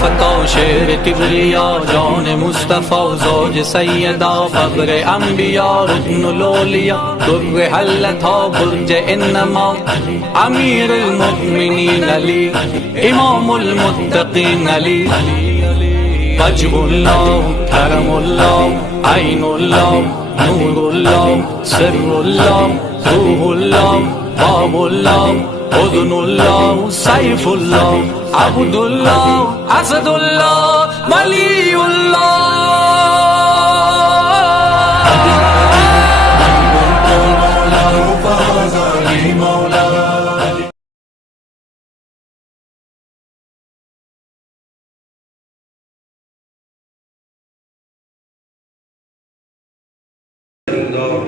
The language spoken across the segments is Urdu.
فتح شیر کبریا جان مصطفیٰ زوج سیدہ فخر انبیاء رکن الاولیاء در حلتہ برج انما امیر المؤمنین علی امام المتقین علی وجہ اللہ کرم اللہ عین اللہ نور اللہ سر اللہ روح اللہ باب اللہ اذن اللہ سیف اللہ عبد اللہ اسد اللہ ولی اللہ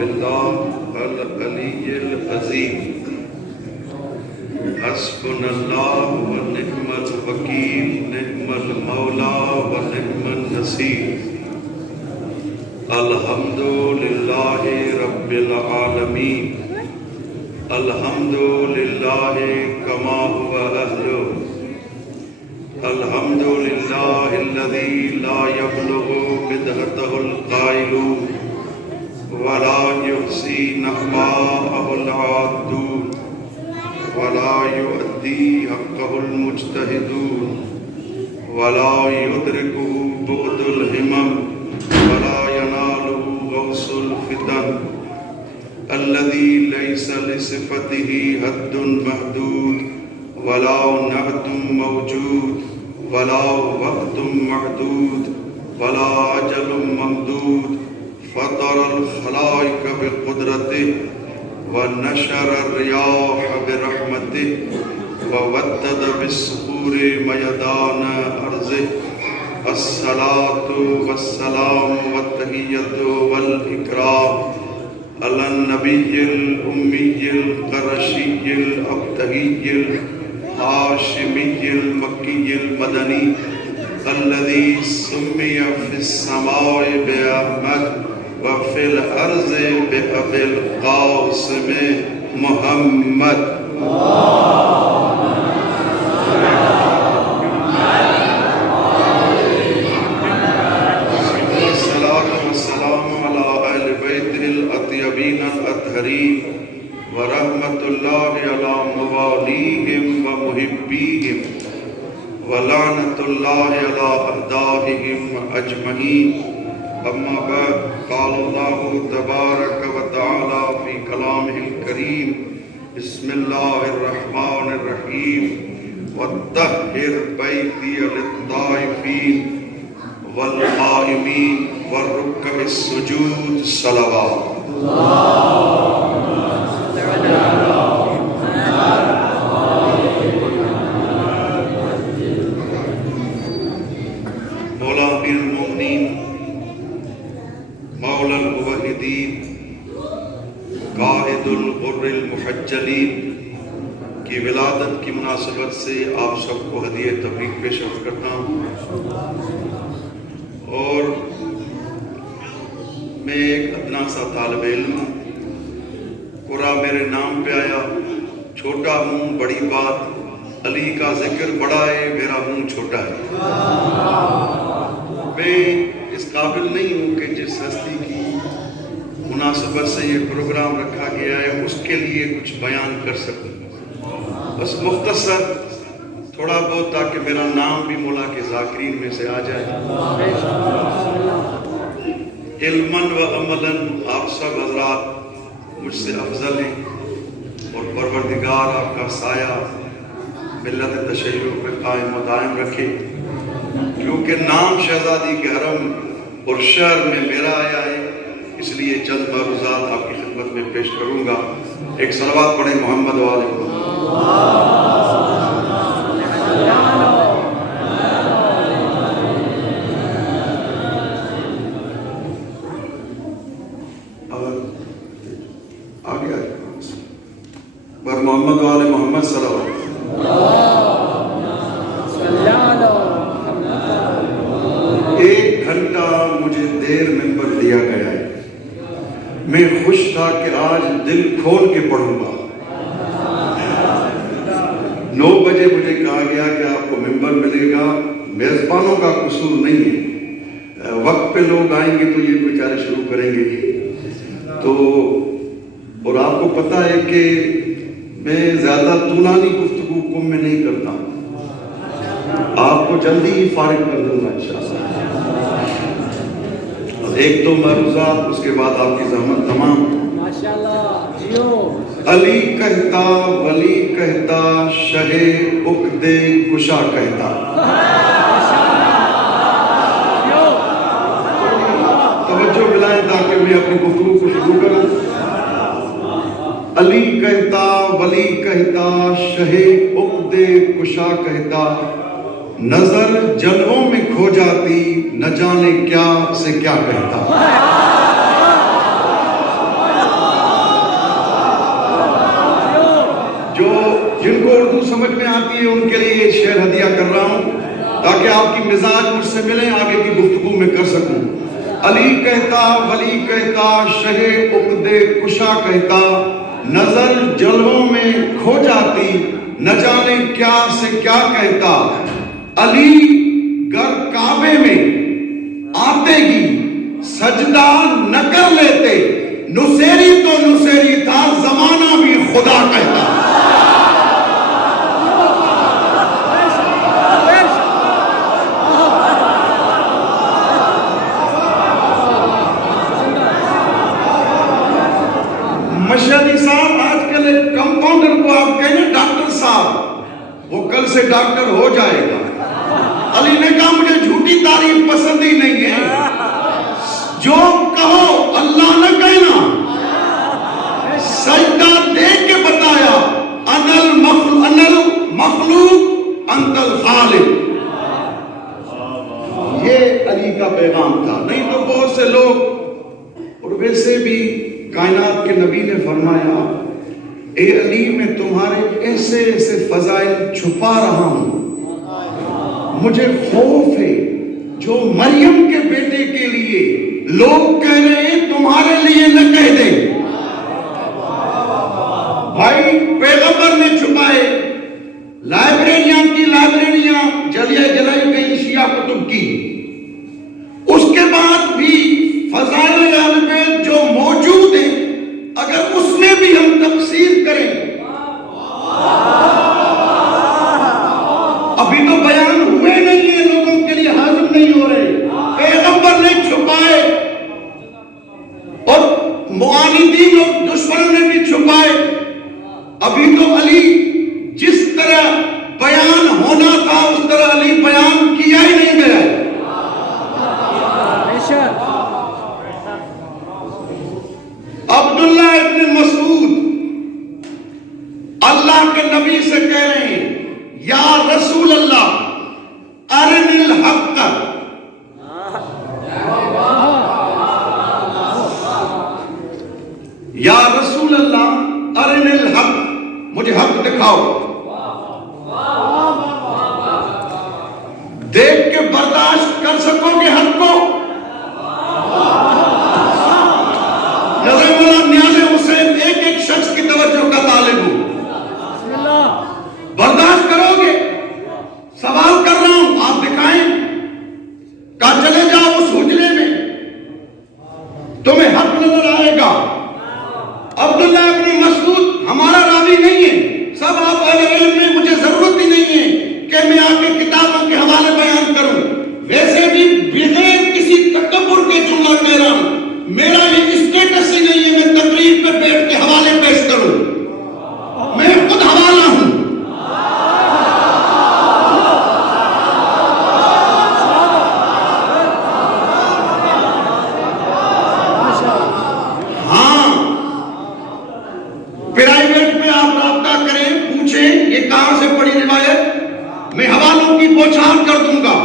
بالله العلي العظيم حسبنا الله ونعم الوكيل نعم المولى ونعم النصير الحمد لله رب العالمين الحمد لله كما هو أهله الحمد لله الذي لا يبلغ بدهته القائلون ولا يحصي نقاءه العادون ولا يؤدي حقه المجتهدون ولا يدركه بعد الهمم ولا يناله غوص الفتن الذي ليس لصفته حد محدود ولا نعت موجود ولا وقت معدود ولا أجل ممدود فطر الخلائق بقدرته ونشر الرياح برحمته وودد بالصخور ميدان أرضه الصلاة والسلام والتحية والإكرام على النبي الأمي القرشي الأبتهي الهاشمي المكي المدني الذي سمي في السماء بأحمد وفي الأرض بأبي القاسم محمد والصلاة والسلام على أهل بيته الأطيبين الأطهرين ورحمة الله على مواليهم ومحبيهم ولعنة الله على أعدائهم أجمعين أما بعد قال الله تبارك وتعالى في كلامه الكريم بسم الله الرحمن الرحيم وطهر بيتي للطائفين والقائمين والركع السجود صلوات مولا امیر المؤمنین مولا الموحدین قائد الغر المحجلین کی ولادت کی مناسبت سے آپ سب کو ہدیہ تبریک پیش کرتا ہوں اور میں ایک ادنا سا طالب علم ہوں قرآن میرے نام پہ آیا چھوٹا ہوں بڑی بات علی کا ذکر بڑا ہے میرا ہوں چھوٹا ہے میں اس قابل نہیں ہوں کہ جس ہستی کی مناسبت سے یہ پروگرام رکھا گیا ہے اس کے لیے کچھ بیان کر سکوں بس مختصر تھوڑا بہت تاکہ میرا نام بھی مولا کے ذاکرین میں سے آ جائے علماً و عملاً آپ سب حضرات مجھ سے افضل ہیں اور پروردگار آپ کا سایہ ملت تشیع پہ قائم و دائم رکھے کیونکہ نام شہزادی کے حرم اور شہر میں میرا آیا ہے اس لیے چند معروضات آپ کی خدمت میں پیش کروں گا ایک صلوات پڑھیں محمد والے کو پر محمد والے محمد صلی اللہ علیہ وسلم ایک گھنٹہ مجھے دیر ممبر دیا گیا ہے میں خوش تھا کہ آج دل کھول کے پڑھوں گا 9 بجے مجھے کہا گیا کہ آپ کو ممبر ملے گا میزبانوں کا قصور نہیں ہے، وقت پہ لوگ آئیں گے تو یہ بیچارے شروع کریں گے تو، اور آپ کو پتہ ہے کہ میں زیادہ طولانی گفتگو کو میں نہیں کرتا، آپ کو جلدی ہی فارغ کر دوں گا انشاءاللہ۔ ایک دو معروضات، اس کے بعد آپ کی زحمت تمام۔ علی کہتا ولی کہتا شہ عقدے کشا کہتا، توجہ ملائیں تاکہ میں اپنی گفتگو کو شروع کروں۔ علی کہتا ولی کہتا شہ عقدے کشا کہتا، نظر جلووں میں کھو جاتی نہ جانے کیا سے کیا کہتا۔ جن کو اردو سمجھ میں آتی ہے ان کے لیے یہ شعر ہدیہ کر رہا ہوں تاکہ آپ کی مزاج مجھ سے ملیں، آگے کی گفتگو میں کر سکوں۔ علی کہتا ولی کہتا شہ عقدے کشا کہتا، نظر جلووں میں کھو جاتی نہ جانے کیا سے کیا کہتا۔ علی گر کعبے میں آتے گی سجدہ نہ کر لیتے، نصیری تو نصیری تھا زمانہ بھی خدا کہتا۔ مشہدی صاحب آج کل ایک کمپاؤنڈر کو آپ کہیں ڈاکٹر صاحب، وہ کل سے ڈاکٹر ہو جائے گا۔ علی نے کہا مجھے جھوٹی تعریف پسند ہی نہیں ہے، جو کہو اللہ نہ کہنا، سجدہ دیکھ کے بتایا انل مخلوق انت الخالق۔ یہ علی کا پیغام تھا، نہیں تو بہت سے لوگ، اور ویسے بھی کائنات کے نبی نے فرمایا اے علی میں تمہارے ایسے ایسے فضائل چھپا رہا ہوں، مجھے خوف ہے جو مریم کے بیٹے کے لیے لوگ کہہ رہے ہیں تمہارے لیے نہ کہہ دیں۔ بھائی پیغمبر نے چھپائے، لائبریریاں کی لائبریریاں جلائی گئی شیعہ کتب کی، اس کے بعد بھی فضائل اہل بیت جو موجود ہیں اگر اس میں بھی ہم تفسیر کریں، ابھی تو بیان ہوئے نہیں ہیں، لوگوں کے لیے حاضر نہیں ہو رہے، پیغمبر نے چھپائے اور معاندین اور دشمنوں نے بھی چھپائے، ابھی تو علی جس طرح بیان ہونا تھا اس طرح علی بیان کیا ہی نہیں گیا۔ عبداللہ ابن مسعود اللہ کے نبی سے کہہ رہے ہیں یا رسول اللہ ارن الحق، یا رسول اللہ ارن الحق، مجھے حق دکھاؤ۔ دیکھ کے برداشت کر سکو گے حق کو؟ نظر مولا نیاز حسین ایک ایک شخص کی توجہ کا طالب ہوں، برداشت کرو گے؟ سوال کر رہا ہوں، آپ دکھائیں، کہا چلے جاؤ اس حجرے میں تمہیں حق نظر آئے گا۔ عبداللہ ابن مسعود ہمارا راوی نہیں ہے، سب آپ اہل علم میں، مجھے ضرورت ہی نہیں ہے کہ میں آ کے کتابوں کے حوالے بیان کروں، ویسے بھی بغیر کسی تکبر کے جملہ کہہ رہا ہوں، میرا یہ اسٹیٹس ہی نہیں ہے میں تقریر پہ بیٹھ کے حوالے پیش کروں، میں خود حوالہ ہوں۔ ہاں پرائیویٹ میں آپ رابطہ کریں، پوچھیں یہ کہاں سے پڑھی روایت، میں حوالوں کی بوچھار کر دوں گا،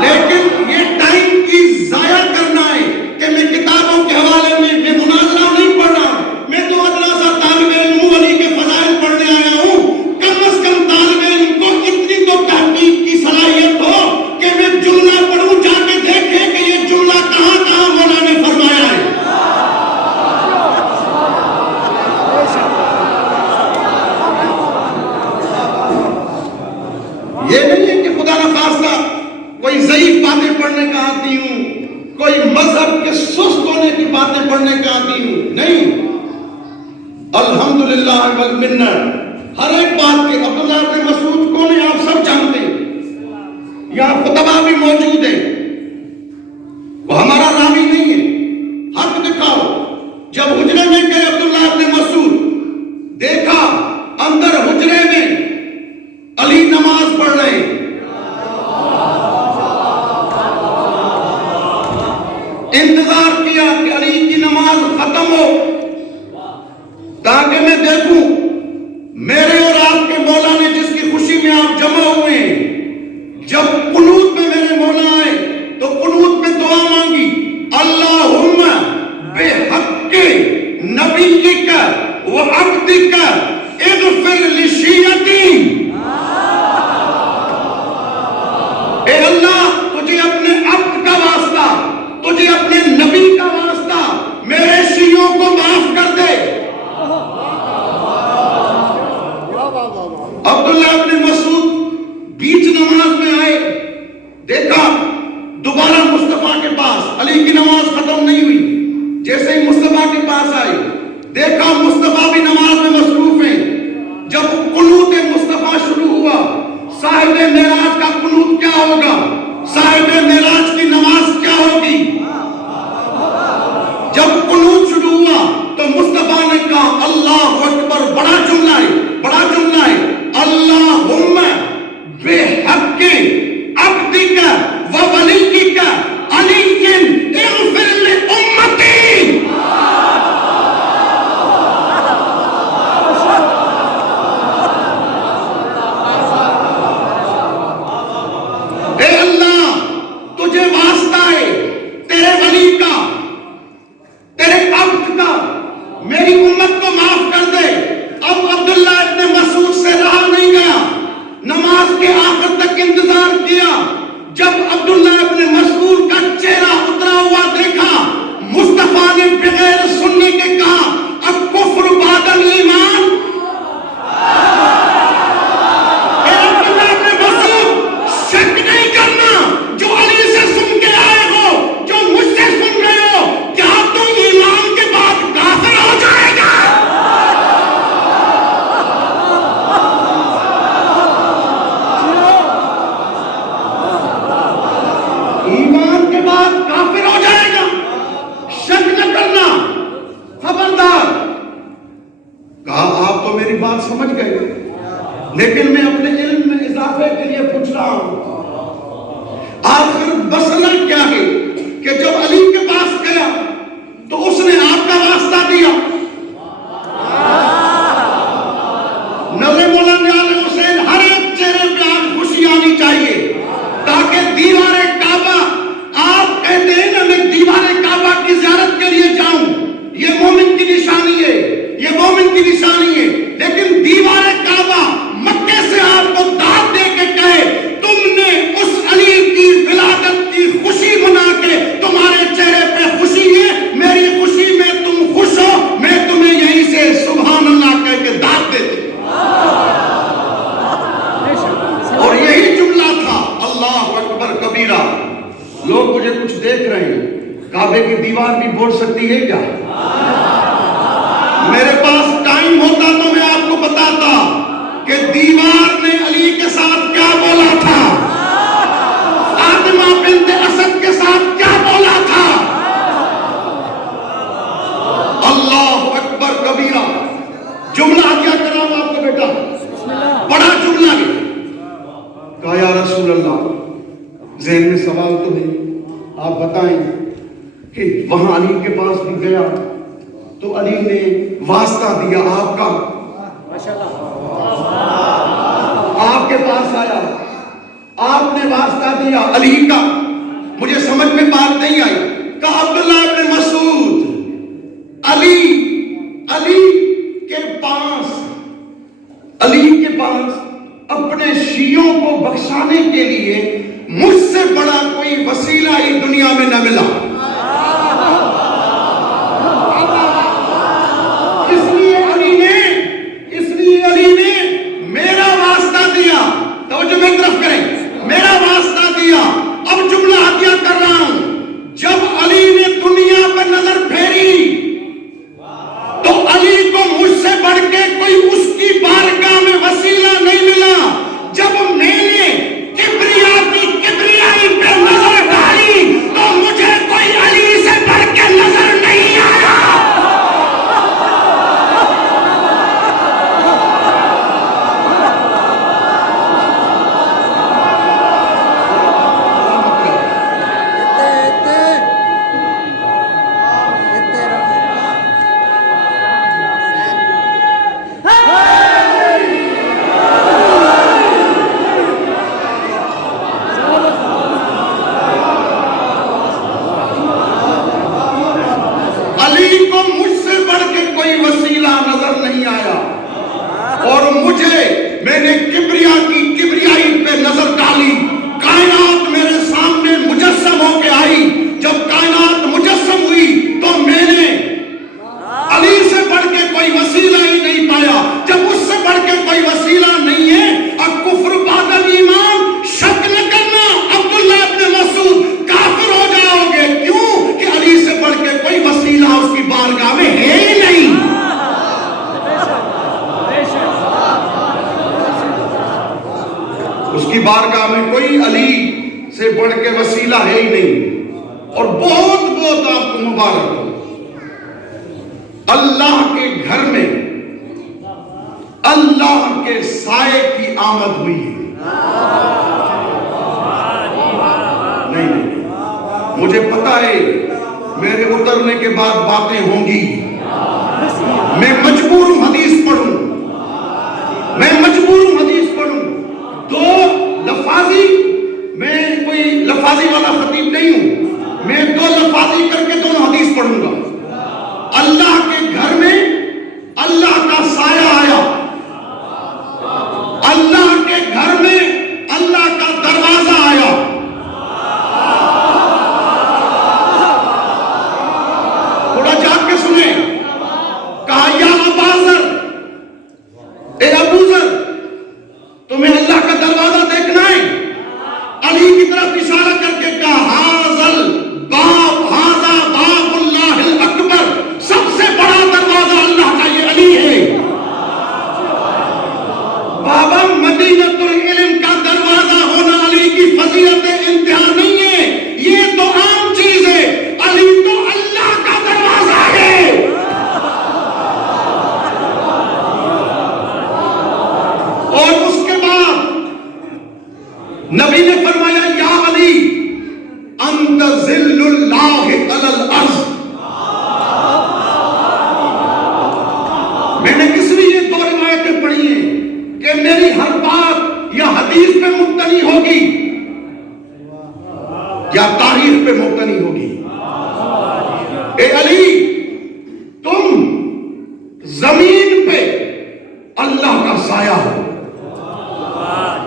لیکن یہ ٹائم کی ضائع کرنا ہے کہ میں کتابوں کے حوالے میں مناظرہ نہیں پڑھ رہا ہوں، میں تو ادنا سا طالب علم ہوں، علی کے فضائل پڑھنے آیا ہوں، کم از کم طالب علم کو اتنی تو تحقیق کی صلاحیت ہو کہ میں جملہ پڑھوں، جا کے دیکھے کہ یہ جملہ کہاں کہاں مولا نے فرمایا ہے۔ یہ نہیں ہے کہ خدا نخواستہ باتیں پڑھنے کا عادی ہوں، نہیں۔ الحمدللہ والمنت، ہر ایک بات کے عبداللہ بن مسعود کون ہے آپ سب جانتے ہیں، یہاں خطبہ بھی موجود ہے، وہ ہمارا راوی نہیں ہے، حق دکھاؤ۔ جب حجرے میں گئے عبداللہ بن مسعود، دیکھا اندر حجرے میں علی نماز پڑھ رہے ہیں، انتظار کیا کہ علی کی نماز ختم ہو تاکہ میں دیکھوں میرے اور آپ کے مولا نے جس کی خوشی میں آپ جمع ہوئے ہیں، جب قنوت میں میرے مولا آئے تو قنوت میں دعا مانگی، اللہم بحق نبیک و عبدک اغفر لشیعتی، اے اللہ تجھے اپنے عبد کا واسطہ، تجھے اپنے نبی کا واسطہ میرے شیعوں کو معاف کر دے۔ عبداللہ بن مسعود بیچ نماز میں آئے، دیکھا دوبارہ مصطفیٰ کے پاس، علی کی نماز ختم نہیں ہوئی، جیسے ہی مصطفیٰ کے پاس آئے دیکھا مصطفیٰ بھی نماز میں مصروف ہیں۔ جب قنوت مصطفیٰ شروع ہوا، صاحب معراج کا قنوت کیا ہوگا، صاحب معراج کی نماز کیا ہوگی؟ جب قنوت شروع ہوا تو مصطفیٰ نے کہا اللہ اکبر، بڑا جملہ ہے، بڑا جملہ ہے، اللہم بحق عبدک و ولیک علی اغفر لامتی۔ اے اللہ تجھے واسطہ ہے تیرے ولی کا، تیرے عبد کا، میری امت کو معاف کر دے۔ اب عبداللہ ابن مسعود سے رہا نہیں گیا، نماز کے آخر تک انتظار کیا۔ جب عبداللہ ابن مسعود کا چہرہ اترا ہوا دیکھا، مصطفیٰ نے بغیر سننے کے کہا الکفر بعد الایمان۔ اے عبداللہ ابن مسعود، شک نہیں کرنا، جو علی سے سن کے آئے ہو، جو مجھ سے سن رہے ہو، کیا تم ایمان کے بعد کافر ہو جائے گا؟ ایمان کے بعد کافر ہو جائے گا، شک نہ کرنا، خبردار۔ کہا آپ تو میری بات سمجھ گئے، لیکن میں اپنے علم میں اضافے کے لیے پوچھ رہا ہوں، آخر مسئلہ کیا ہے کہ جب علی کے پاس گیا تو اس نے آپ کا واسطہ دیا؟ نظر مولانا علی حسین، ہر ایک چہرے پہ آج خوشی آنی چاہیے تاکہ دیوار کعبہ، آپ کہتے ہیں نا میں دیوار کعبہ کی زیارت کے لیے جاؤں، یہ مومن کی نشانی ہے، یہ مومن کی نشانی ہے، لیکن دیوار کعبہ مکے سے آپ کو دعوت دے کے کہے تم نے اس علی کی ولادت کی خوشی منا کے تمہارے چہرے پہ خوشی ہے، میری خوشی میں تم خوش ہو، میں تمہیں یہیں سے سبحان اللہ کہہ کے دعوت دیتی۔ اور یہی جملہ تھا، اللہ اکبر کبیرہ۔ لوگ مجھے کچھ دیکھ رہے ہیں، کعبے کی دیوار بھی بول سکتی ہے کیا؟ میرے پاس ٹائم ہوتا تو میں آپ کو بتاتا کہ دیوار نے علی کے ساتھ کیا بولا تھا، فاطمہ بنت اسد کے ساتھ کیا بولا تھا۔ اللہ اکبر کبیرہ، جملہ کیا کراؤں آپ کو بیٹا، بڑا جملہ ہے۔ کہا یا رسول اللہ، ذہن میں سوال تو نہیں، آپ بتائیں کہ وہاں علی کے پاس بھی گیا تو علی نے واسطہ دیا آپ کا، آپ کے پاس آیا، آپ نے واسطہ دیا علی کا، مجھے سمجھ میں بات نہیں آئی۔ کہا عبداللہ ابن مسعود، علی کے پاس اپنے شیعوں کو بخشانے کے لیے مجھ سے بڑا کوئی وسیلہ ہی دنیا میں نہ ملا، اس لیے علی نے میرا واسطہ دیا۔ توجہ میں طرف کریں، میرا واسطہ دیا۔ اب جملہ عطیہ کر رہا ہوں، جب علی نے دنیا پر نظر پھیری کوئی علی سے بڑھ کے وسیلہ ہے ہی نہیں، اور بہت بہت آپ کو مبارک ہو۔ اللہ کے گھر میں اللہ کے سائے کی آمد ہوئی ہے۔ نہیں، مجھے پتا ہے میرے اترنے کے بعد باتیں ہوں گی، میں مجبور ہوں حدیث پڑھوں، میں مجبور ہوں حدیث پڑھوں۔ دو لفاظی، میں کوئی لفاظی والا خطیب نہیں ہوں، میں دو لفاظی کر کے دونوں حدیث پڑھوں گا۔ اللہ کے گھر میں اللہ کا سایہ آیا، اللہ کے گھر میں اللہ کا دروازہ آیا۔ تھوڑا جاگ کے سنیں، کہا یا ابا ذر، اے ابو ذر، تمہیں اللہ کا دروازہ دیکھنا ہے؟ علی کی طرف اشارہ کر کے کہا ہاذل باب، ہاذا باب اللہ الاکبر، سب سے بڑا دروازہ اللہ کا یہ علی ہے۔ بابا مدینۃ العلم کا دروازہ ہونا علی کی فضیلت انتہا نہیں ہے، یہ تو عام چیز ہے، علی تو اللہ کا دروازہ ہے۔ اور اس کے بعد نبی نے فرمایا یا علی انت ذل اللہ علی الارض۔ میں نے اس لیے دو روایتیں پڑھی ہیں کہ میری ہر بات یا حدیث پہ مبتنی ہوگی یا تاریخ پہ مبتنی ہوگی۔ اے علی، تم زمین پہ اللہ کا سایہ ہو۔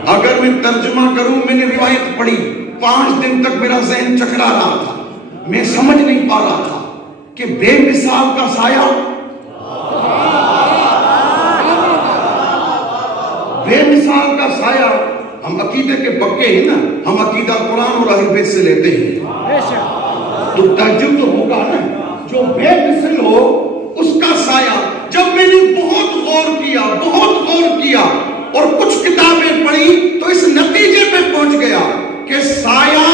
اگر میں ترجمہ کروں، میں نے روایت پڑھی، 5 دن تک میرا ذہن چکرا رہا تھا، میں سمجھ نہیں پا رہا تھا کہ بے مثال کا سایہ، بے مثال کا سایہ۔ ہم عقیدے کے پکے ہیں نا، ہم عقیدہ قرآن اور اہل بیت سے لیتے ہیں، تو تعجب تو ہوگا نا، جو بے مثل ہو اس کا سایہ۔ جب میں نے بہت غور کیا، بہت غور کیا اور کچھ کتابیں پڑھی تو اس نتیجے پہ پہنچ گیا کہ سایہ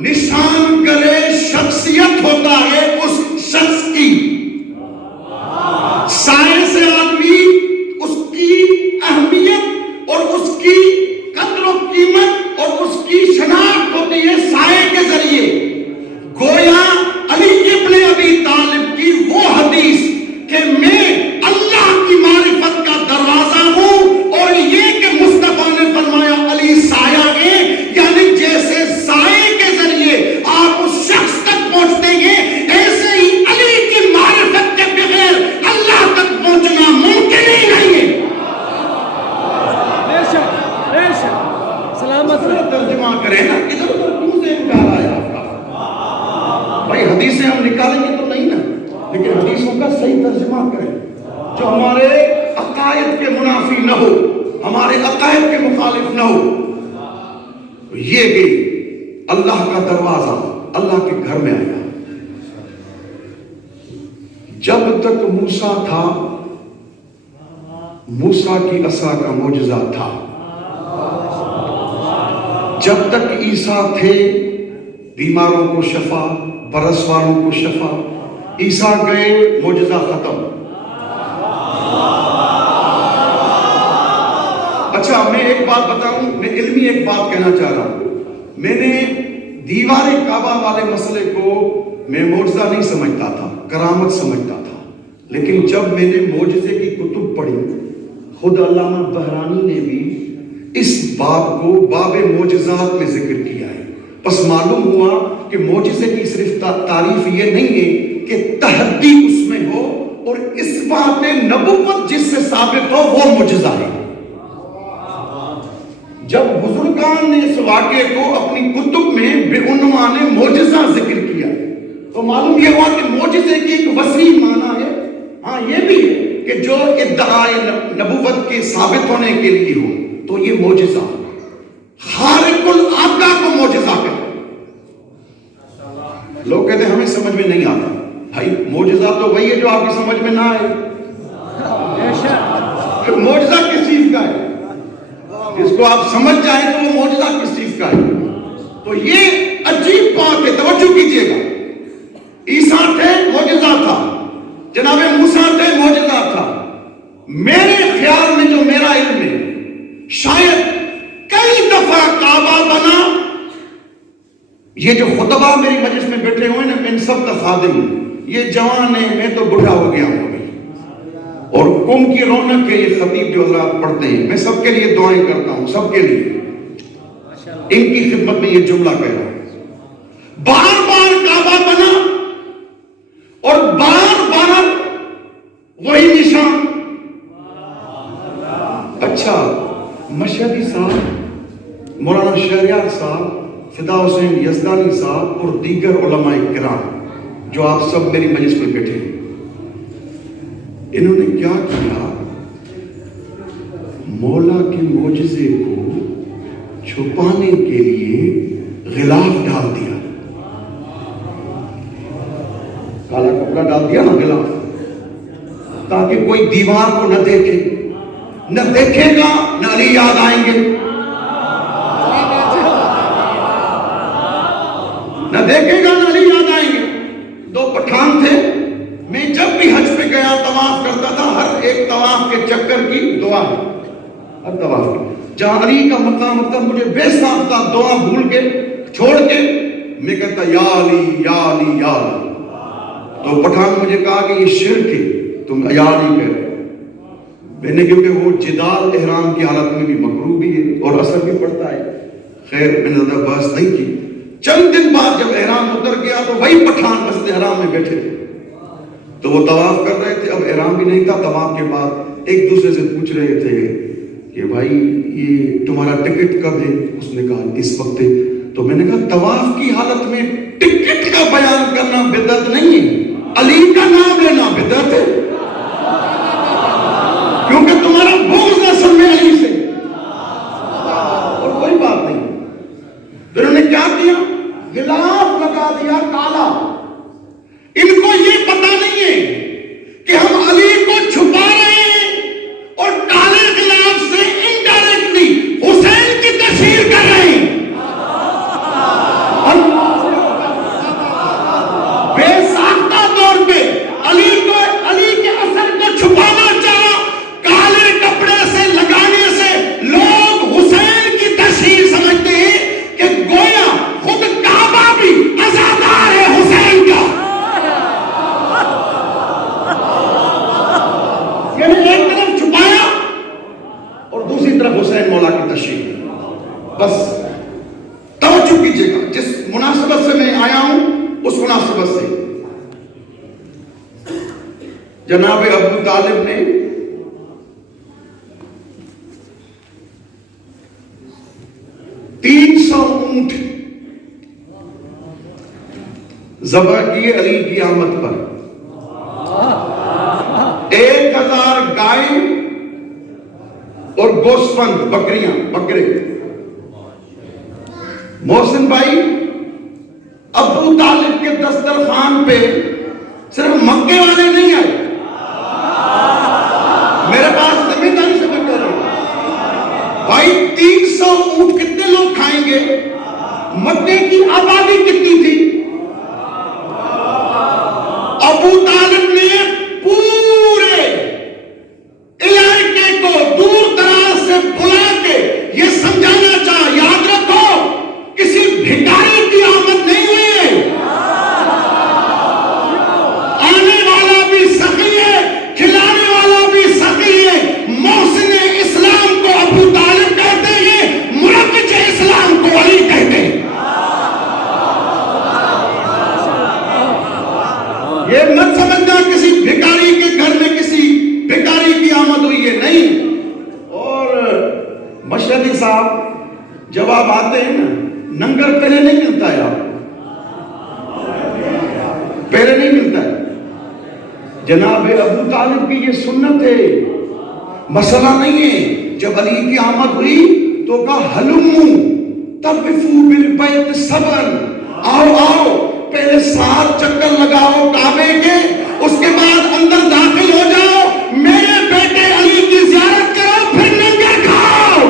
نشان کرے شخصیت ہوتا ہے اس شخص کی۔ سائے سے آدمی اس کی اہمیت اور اس کی قدر و قیمت اور اس کی شناخت ہوتی ہے سائے کے ذریعے۔ گویا علی ابن ابی طالب کی وہ حدیث کہ میں اللہ کی معرفت کا دروازہ ہوں، اور یہ کہ مصطفیٰ نے فرمایا علی سایہ ہے، یعنی جیسے سائے کے ذریعے آپ اس شخص تک پہنچتے ہیں، ایسے ہی علی کی معرفت کے بغیر اللہ تک پہنچنا ممکن ہی نہیں ہے۔ ترجمہ کریں نا، ادھر ادھر کیوں سے انکار آیا آپ کا؟ بھائی حدیثیں ہم نکالیں گے تو نہیں نا، لیکن حدیثوں کا صحیح ترجمہ کریں جو ہمارے عقائد کے منافی نہ ہو، ہمارے عقائد کے مخالف نہ ہو۔ یہ کہ اللہ کا دروازہ اللہ کے گھر میں آیا۔ جب تک موسیٰ تھا، موسیٰ کی عصا کا معجزہ تھا۔ جب تک عیسیٰ تھے، بیماروں کو شفا، برس والوں کو شفا۔ عیسیٰ گئے، معجزہ ختم۔ اچھا، میں ایک بات بتاؤں، میں علمی ایک بات کہنا چاہ رہا ہوں۔ میں نے دیوار کعبہ والے مسئلے کو میں معجزہ نہیں سمجھتا تھا، کرامت سمجھتا تھا، لیکن جب میں نے معجزے کی کتب پڑھی، خود علامہ بہرانی نے بھی اس باب کو باب معجزات میں ذکر کیا ہے۔ پس معلوم ہوا کہ معجزے کی صرف تعریف یہ نہیں ہے کہ تحدی اس میں ہو، اور اس بات نبوت جس سے ثابت ہو وہ معجزہ ہے۔ جب بزرگان نے اس واقعے کو اپنی کتب میں بے عنوان معجزہ ذکر کیا تو معلوم یہ ہوا کہ معجزے کی ایک وسیع معنی ہے۔ ہاں یہ بھی ہے کہ جو ادعائے نبوت کے ثابت ہونے کے لیے ہو تو یہ معجزہ، خارق العادہ کو معجزہ کہتے ہیں۔ لوگ کہتے ہیں ہمیں سمجھ میں نہیں آتا۔ بھائی معجزہ تو وہی ہے جو آپ کی سمجھ میں نہ آئے۔ معجزہ کس چیز کا ہے؟ جس کو آپ سمجھ جائیں تو وہ معجزہ کس چیز کا ہے؟ تو یہ عجیب بات ہے، توجہ کیجئے گا. عیسیٰ تھے معجزہ تھا، جناب موسیٰ تھے معجزہ تھا. میرے خیال میں جو میرا علم ہے، شاید کئی دفعہ کعبہ بنا. یہ جو خطبہ میری مجلس میں بیٹھے ہوئے نا، میں ان سب کا خادم ہوں. یہ جوان ہے، میں تو بڑھا ہو گیا ہوں ابھی، اور قوم کی رونق ہے یہ خطیب جو حضرات پڑھتے ہیں. میں سب کے لیے دعائیں کرتا ہوں، سب کے لیے ان کی خدمت میں یہ جملہ کہہ رہا ہوں. بار بار کعبہ بنا اور بار بار وہی نشان. اچھا، مشہدی صاحب، مولانا شہریار صاحب، فدا حسین یزدانی صاحب اور دیگر علماء کرام جو آپ سب میری مجلس میں بیٹھے ہیں، انہوں نے کیا کیا؟ مولا کے معجزے کو چھپانے کے لیے غلاف ڈال دیا. کالا کپڑا ڈال دیا نا غلاف، تاکہ کوئی دیوار کو نہ دیکھے. نہ دیکھے گا نہ علی یاد آئیں گے، نہ دیکھے گا نہ علی یاد آئیں گے. دو پٹھان تھے. میں جب بھی حج پہ گیا طواف کرتا تھا، ہر ایک طواف کے چکر کی دعا ہے. ہر طواف کی جہاں علی کا مقام ہوتا، مجھے بے ساختہ دعا بھول کے چھوڑ کے میں کہتا یا علی یا علی یا علی. تو پٹھان مجھے کہا کہ یہ شرک ہے، تم یا علی کہہ رہے. میں نے کیونکہ وہ جدال احرام کی حالت میں بھی مکروہ بھی ہے اور اثر بھی پڑتا ہے. خیر میں نے زیادہ بحث نہیں کی. چند دن بعد جب احرام اتر گیا تو وہی پٹھان مسجد احرام میں بیٹھے تھے. تو وہ طواف کر رہے تھے. اب احرام بھی نہیں تھا. طواف کے بعد ایک دوسرے سے پوچھ رہے تھے کہ بھائی یہ تمہارا ٹکٹ کب ہے؟ اس نے کہا اس وقت ہے. تو میں نے کہا طواف کی حالت میں ٹکٹ کا بیان کرنا بدعت نہیں ہے، علی کا نام لینا بدعت ہے، کیونکہ تمہارا بغض اصل میں علی سے، اور کوئی بات نہیں. پھر انہوں نے کیا کیا؟ غلاف لگا دیا کالا. ان کو یہ پتا نہیں ہے کہ ہم علی کو چھپا رہے ہیں اور کالے غلاف سے انڈائریکٹلی حسین کی تشہیر کر رہے ہیں. بے ساختہ طور پہ علی کے اثر کو چھپانا چاہا. کالے کپڑے سے لگانے سے لوگ حسین کی تشہیر سمجھتے ہیں کہ گویا خود کعبہ بھی عزادار ہے حسین کا. یعنی ایک طرف چھپایا اور دوسری طرف حسین مولا کی تشہیر. بس توجہ کیجئے گا، جس مناسبت سے میں آیا ہوں اس مناسبت سے جناب ابو طالب نے اونٹ ذبح کیے علی کی آمد پر. 1000 گائے اور گوسفند بکرے. محسن بھائی، ابو طالب کے دسترخوان پہ صرف مکے والے نہیں آئے. میرے پاس ذمہ داری سے میں کہہ رہا ہوں بھائی، 300 اونٹ کتنے لوگ کھائیں گے؟ مکے کی آبادی کتنی تھی؟ ابو طالب نے پورے علاقے کو دور دراز سے بلا کے یہ سمجھانا چاہا، یاد رکھو کسی بھکاری کی آمد نہیں ہوئی ہے، آنے والا بھی سخی ہے، کھلانے والا بھی سخی ہے. محسن اسلام کو ابو طالب کہتے ہیں، مرکز اسلام کو علی کہتے ہیں. یہ مت سمجھنا کسی بھکاری کے گھر میں کسی بھکاری کی آمد ہوئی ہے، نہیں. اور مشہدی صاحب جب آپ آتے ہیں نا، ننگر پہلے نہیں ملتا ہے، آپ پہلے نہیں ملتا ہے. جناب ابو طالب کی یہ سنت ہے، مسئلہ نہیں ہے. جب علی کی آمد ہوئی تو کہا ہلمو تقفو بالبیت صبر، آؤ پہلے 7 چکر لگاؤ کعبے کے، اس کے بعد اندر داخل ہو جاؤ، میرے بیٹے علی کی زیارت کرو، پھر لنگر کھاؤ.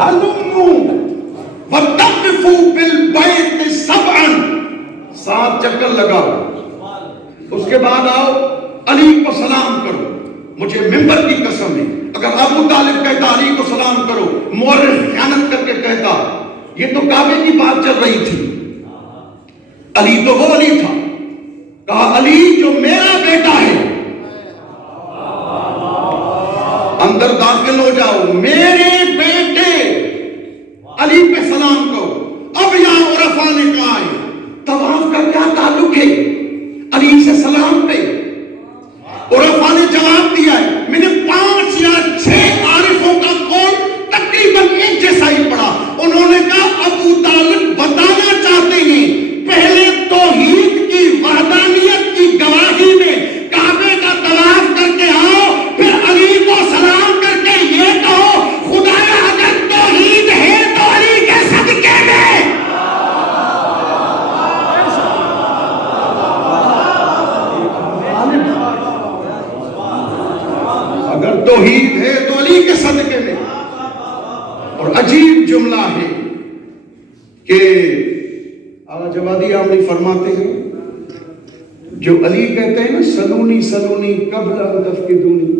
ہلموا وتقفوا بالبیت سبعا، 7 چکر لگاؤ، اس کے بعد آؤ علی کو سلام کرو. مجھے ممبر کی قسم ہے اگر ابو طالب کہتا علی کو سلام کرو، مورخ خیانت کر کے کہتا. یہ تو کعبے کی بات چل رہی تھی، علی تو وہ علی تھا. کہا علی جو میرا بیٹا ہے، اندر داخل ہو جاؤ، میرے بیٹے علی پہ سلام کرو. اب یہاں عرفا نے کہا ہے طواف کا کیا تعلق ہے علی سے سلام پہ؟ عرفا نے جواب دیا ہے، میں نے 5 یا 6 عارفوں کا قول تقریباً ایک جیسا ہی پڑھا. انہوں نے کہا ابو طالب بتانا چاہتے ہیں پہلے توحید کی وحدانیت کی گواہی میں کعبے کا طواف کر کے آؤ، پھر علی کو سلام کر کے یہ کہو خدایا اگر توحید ہے تو علی کے صدقے میں. اگر توحید ہے تو علی کے صدقے میں. اور عجیب جملہ ہے کہ اعلیٰ جوادی عامری فرماتے ہیں جو علی کہتے ہیں نا سلونی سلونی قبل ان تفقدونی،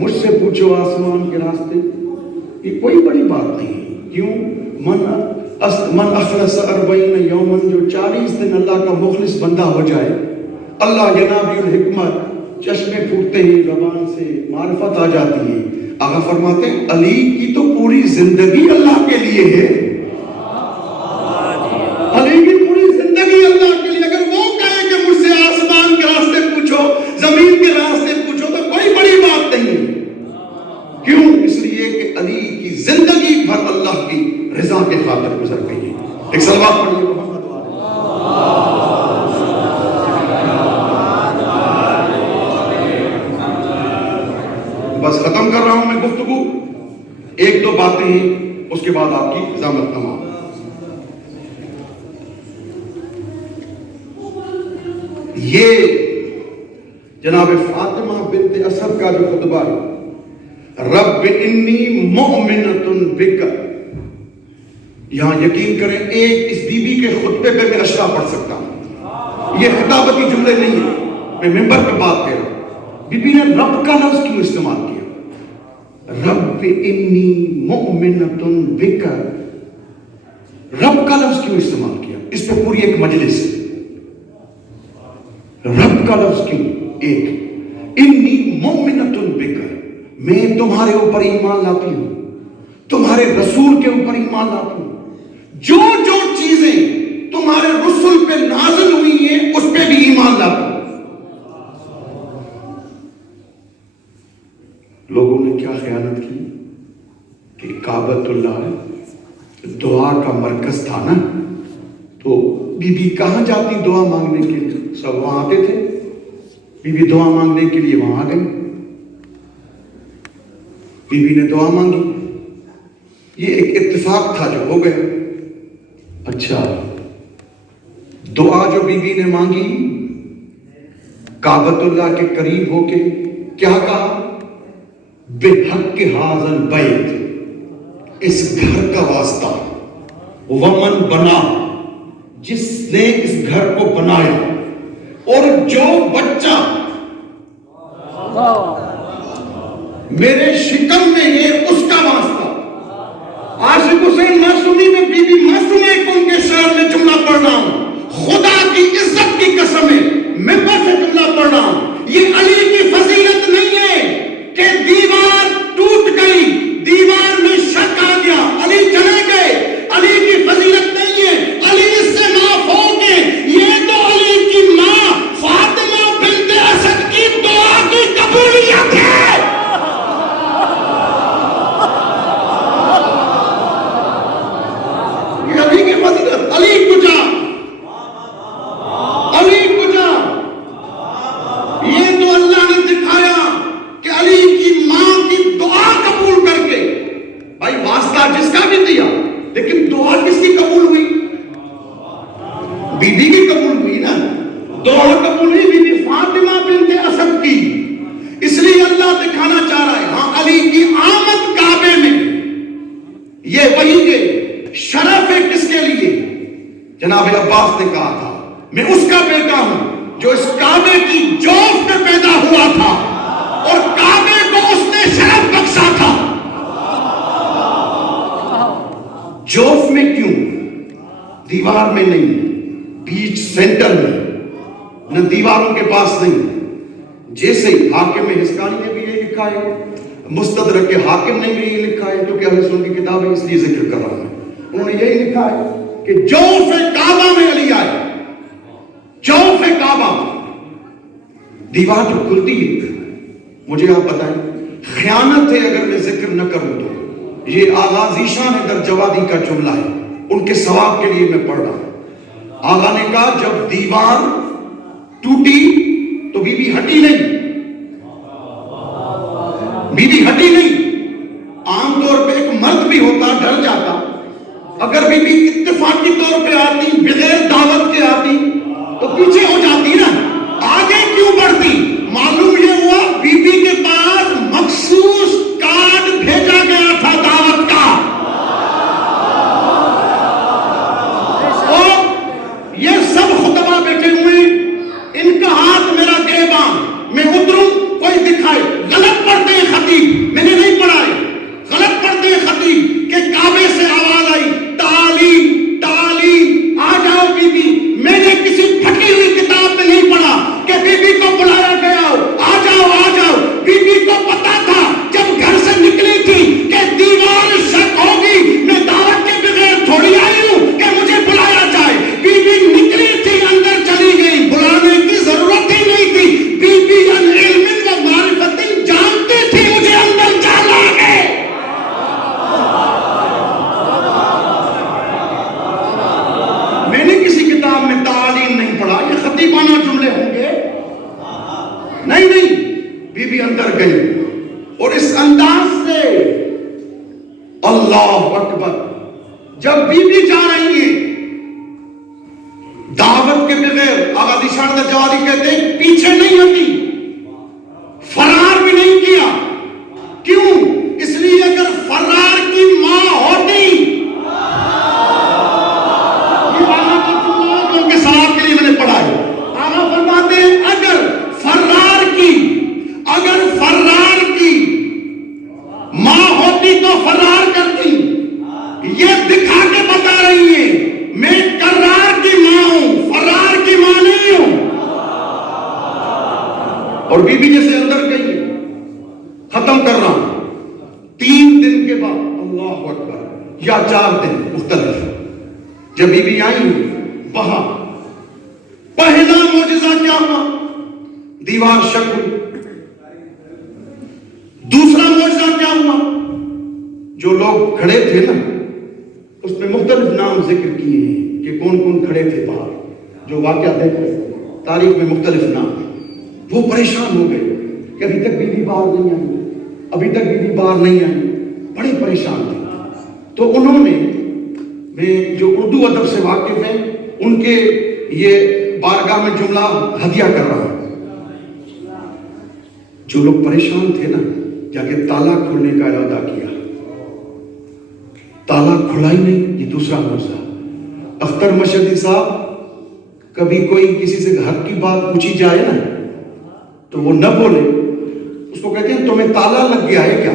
مجھ سے پوچھو آسمان کے راستے، یہ کوئی بڑی بات نہیں ہے. کیوں؟ من اخلص 40 یومن، جو 40 دن اللہ کا مخلص بندہ ہو جائے، اللہ جنابی الحکمت چشمے پھوٹتے ہیں، زبان سے معرفت آ جاتی ہے. آقا فرماتے ہیں علی کی تو پوری زندگی اللہ کے لیے ہے، علی کی پوری زندگی اللہ کے لیے. اگر وہ کہے کہ مجھ سے آسمان کے راستے پوچھو، زمین کے راستے پوچھو، تو کوئی بڑی بات نہیں. کیوں؟ اس لیے کہ علی کی زندگی بھر اللہ کی رضا کے خاطر گزر گئی ہے. ایک صلوات پڑھیے محمد والے. بس ختم کر رہا ہوں میں گفتگو، 1-2 باتیں ہیں، اس کے بعد آپ کی ضمانت تمام. یہ جناب فاطمہ بنت اسد کا جو خطبہ ہے، رب انی مؤمنۃ بک، یہاں یقین کریں ایک اس بی بی کے خطبے پہ میں اشرا پڑھ سکتا ہوں. یہ خطابتی جملے نہیں ہیں، میں ممبر پہ بات کر رہا ہوں. بی بی نے رب کا لفظ کیوں استعمال کیا؟ رب انی مؤمنۃ بک، رب کا لفظ کیوں استعمال کیا؟ اس پہ پوری ایک مجلس ہے. رب کا لفظ کیوں؟ ایک انی مؤمنۃ بک، میں تمہارے اوپر ایمان لاتی ہوں، تمہارے رسول کے اوپر ایمان لاتی ہوں. جو جو چیزیں تمہارے رسول پہ نازل ہوئی ہیں اس پہ بھی ایمان لاتی ہوں. لوگوں نے کیا خیانت کی کہ کعبۃ اللہ دعا کا مرکز تھا نا، تو بی بی کہاں جاتی دعا مانگنے کے لیے؟ سب وہاں آتے تھے، بی بی دعا مانگنے کے لیے وہاں آ گئی. بی بی نے دعا مانگی، یہ ایک اتفاق تھا جو ہو گیا. اچھا، دعا جو بی بی نے مانگی کعبۃ اللہ کے قریب ہو کے کیا کہا؟ بحق ھذا البیت، اس گھر کا واسطہ، ومن بنا، جس نے اس گھر کو بنایا، اور جو بچہ میرے شکم میں ہے اس کا واسطہ. عاشق حسین معصومی میں بی بی معصومہ کو ان کے شعر میں جملہ پڑھ رہا ہوں، خدا کی عزت کی قسم ہے ممبر سے جملہ پڑھ رہا ہوں. یہ علی کی فضیلت نہیں ہے کہ دیوار ٹوٹ گئی، دیوار میں شک آ گیا، علی چلے گئے. علی کی فضیلت نہیں ہے علی اس سے معاف ہو گئے. یہ تو علی کی ماں فاطمہ بنت اسد کی دعا کی قبولیت ہے. یہ علی کی فضیلت. علی کجا، علی کجا، یہ تو اللہ نے دکھایا کہ علی کی ماں کی دعا قبول کر کے، بھائی واسطہ جس کا بھی دیا لیکن دعا کس کی قبول ہوئی؟ بی بی کی قبول ہوئی نا. دعا قبول ہوئی بی بی فاطمہ بنت اسد کی. اس لیے اللہ دکھانا چاہ رہا ہے ہاں علی کی آمد کعبے میں یہ وہی کے شرف ہے کس کے لیے؟ جناب عباس نے کہا تھا میں اس کا بیٹا ہوں جو اس کعبے کی جوف میں پیدا ہوا تھا اور کعبے کو اس نے شرف بخشا تھا۔ جوف میں کیوں؟ دیوار میں نہیں، بیچ سینٹر میں، نہ دیواروں کے پاس نہیں۔ جیسے حاکم حسکانی نے بھی یہ لکھا ہے، مستدرک حاکم نے بھی یہ لکھا ہے، کیونکہ اہل سنت کی کتاب ہے اس لیے ذکر کر رہا ہوں۔ انہوں نے یہی لکھا ہے کہ جوف کعبہ میں علی آئے، جوف کعبہ دیوار جو کھلتی ہے، مجھے آپ بتائیں خیانت ہے اگر میں ذکر نہ کروں تو یہ آغا ذیشان در جوادی کا جملہ ہے، ان کے ثواب کے لیے میں پڑھ رہا ہوں۔ آغا نے کہا جب دیوار ٹوٹی تو بی بی ہٹی نہیں، بی بی ہٹی نہیں۔ عام طور پہ ایک مرد بھی ہوتا ڈر جاتا، اگر بی بی اتفاقی طور پہ آتی بغیر دعوت کے آتی تو پیچھے ہو جاتی نا، آگے کیوں بڑھتی؟ معلوم یہ ہوا بی بی کے پاس مخصوص کارڈ بھیجا گیا تھا دعوت کا، اور یہ سب خطبہ بیٹھے ہوئے، ان کا ہاتھ میرا گریباں، میں اتروں کوئی دکھائے غلط پڑھتے ہیں خطیب، میں نے نہیں پڑھائے، غلط پڑھتے ہیں خطیب کہ کعبے سے آواز آئی تعلیم تعلیم، آ جاؤ بی بی۔ میں نے کسی پھٹی ہوئی کتاب میں نہیں پڑھا کہ بی بی کو بلایا گیا ہو، آ جاؤ آ جاؤ۔ بی بی کو پتا تھا جب گھر سے نکلی تھی کہ دیوار شک ہوگی، میں دعوت کے بغیر تھوڑی آئی ہوں کہ مجھے بلایا جائے۔ بی بی نکلی تھی اندر چلی گئی، بلانے کی ضرورت ہی نہیں تھی۔ بی بی ان علم و معرفت جانتی تھی مجھے اندر جانا ہے۔ میں نے کسی کتاب میں تعلیم نہیں پڑھا، یہ خطیبانہ جملے ہوں گے، نہیں نہیں۔ بی بی اندر گئی اور اس انداز سے اللہ اکبر، جب بی بی جا رہی ہے دعوت کے بغیر، آغا ذیشان در جوادی کہتے ہیں پیچھے نہیں ہٹی، فرار بھی نہیں کیا۔ کیوں؟ اس لیے اگر فرار کی ماں ہوتی، یہ آغا کی جملہ ہے جو ان کے ثواب کے لیے میں نے پڑھا ہے، آغا فرماتے ہیں اگر فرار کی ماں ہوتی تو فرار کرتی۔ یہ دکھا کے بتا رہی ہے میں کرار کی ماں ہوں، فرار کی ماں نہیں ہوں۔ اور بی بی جیسے اندر گئی، ختم کر رہا ہوں، 3 دن کے بعد، اللہ اکبر، یا 4 دن مختلف، جب بی بی آئی وہاں پہلا معجزہ کیا ہوا؟ دیوار شک ہوئی۔ دوسرا معجزہ کیا ہوا؟ جو لوگ کھڑے تھے نا، اس میں مختلف نام ذکر کیے ہیں کہ کون کون کھڑے تھے باہر، جو واقعہ دیکھ رہے ہیں تاریخ میں مختلف نام۔ وہ پریشان ہو گئے کہ ابھی تک بیوی باہر نہیں آئی، ابھی تک بیوی باہر نہیں آئی، بڑے پریشان تھے۔ تو انہوں نے، میں جو اردو ادب سے واقف ہیں ان کے یہ بارگاہ میں جملہ ہدیہ کر رہا ہوں، جو لوگ پریشان تھے نا، جا کے تالا کھولنے کا ارادہ کیا، تالا کھلا ہی نہیں۔ یہ دوسرا معجزہ۔ اختر مشہدی صاحب، کبھی کوئی کسی سے حق کی بات پوچھی جائے نا تو وہ نہ بولے، اس کو کہتے ہیں تمہیں تالا لگ گیا ہے کیا؟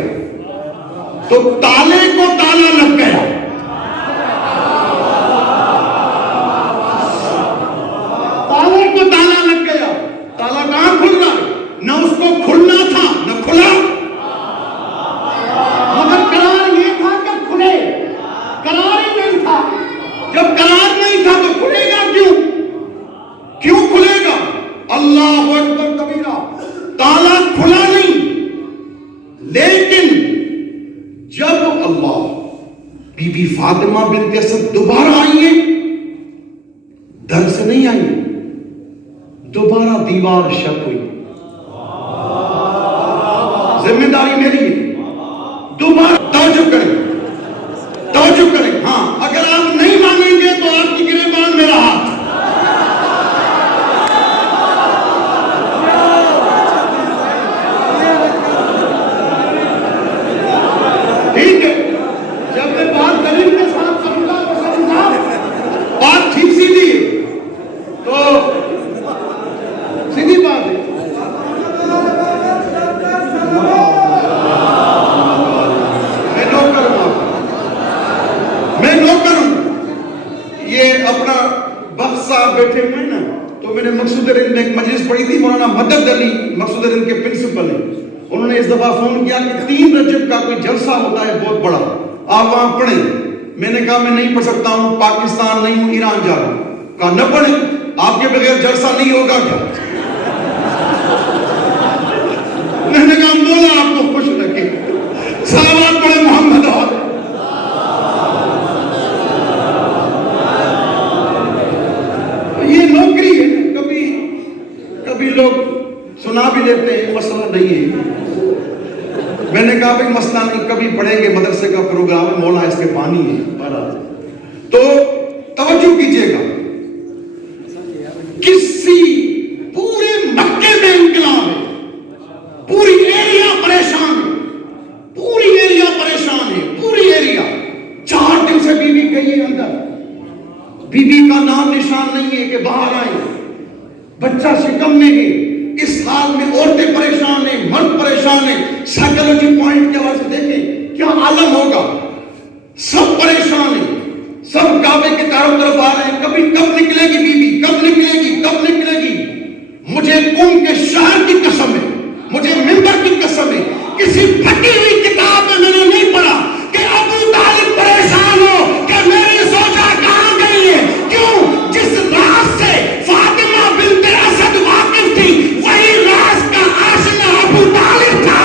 تو تالے کو تالا لگ گیا۔ تالے کو تالا لگ گیا، تالا کہاں کھل رہا ہے؟ نہ اس کو کھلنا تھا نہ کھلا، مگر قرار یہ تھا کہ کھلے، قرار ہی نہیں تھا۔ جب قرار نہیں تھا تو کھلے گا کیوں؟ کیوں کھلے گا؟ اللہ اکبر کبیرہ، تالا کھلا نہیں۔ لیکن جب اللہ، بی بی فاطمہ بنت اسد دوبارہ آئی ہیں، در سے نہیں آئی، دوبارہ دیوار شک ہوئی۔ ذمہ داری میری ہے، دوبارہ توجہ کریں، توجہ کریں۔ ہاں، اگر آپ نہیں مانیں گے تو آپ کی گریبان میرا ہاتھ۔ ٹھیک ہے، جب میں بات بخش صاحب بیٹھے ہوئے ہیں نا, تو میں نے مقصود الہند میں ایک مجلس پڑھی تھی, مولانا مدد علی مقصود الہند کے پرنسپل ہیں, انہوں نے اس دفعہ فون کیا کہ 3 رجب کا کوئی جلسہ ہوتا ہے بہت بڑا, آپ وہاں پڑھیں. میں نے کہا میں نہیں پڑھ سکتا ہوں, پاکستان نہیں ہوں, ایران جا رہا ہوں. کہا نہ پڑھیں, آپ کے بغیر جلسہ نہیں ہوگا کیا؟ میں نے کہا مولا آپ کو خوش رکھے, صلوات پڑھے محمد. اور یہ نوکری ہے, کبھی لوگ سنا بھی لیتے ہیں, مسئلہ نہیں ہے. میں نے کہا بھائی مسئلہ نہیں, کبھی پڑھیں گے, مدرسے کا پروگرام ہے, مولا اس کے بانی ہے. تو توجہ کیجئے گا, کسی پورے مکے میں انقلاب ہے, پوری ایریا پریشان ہے, پوری ایریا پریشان ہے, پوری ایریا. 4 دن سے بی بی کہیے اندر, بی بی کا نام نشان نہیں ہے کہ باہر آئے, بچہ شکم میں ہے. اس حال میں عورتیں پریشان ہیں, مرد پریشان ہیں. سائیکالوجی پوائنٹ کے حوالے سے دیکھیں کیا عالم ہوگا. سب پریشان ہیں, سب کعبے کے چاروں طرف آ رہے ہیں. کب نکلے گی بی بی, کب نکلے گی, کب نکلے گی. مجھے قوم کے شہر کی قسم ہے, مجھے منبر کی قسم ہے, کسی پھٹی ہوئی کتاب میں نے نہیں پڑھا کہ ابو طالب پریشان ہو کہ میری زوجہ کہاں گئی ہے. کیوں؟ جس راز سے فاطمہ بنت اسد واقف تھی, وہی راز کا آشنا ابو طالب تھا.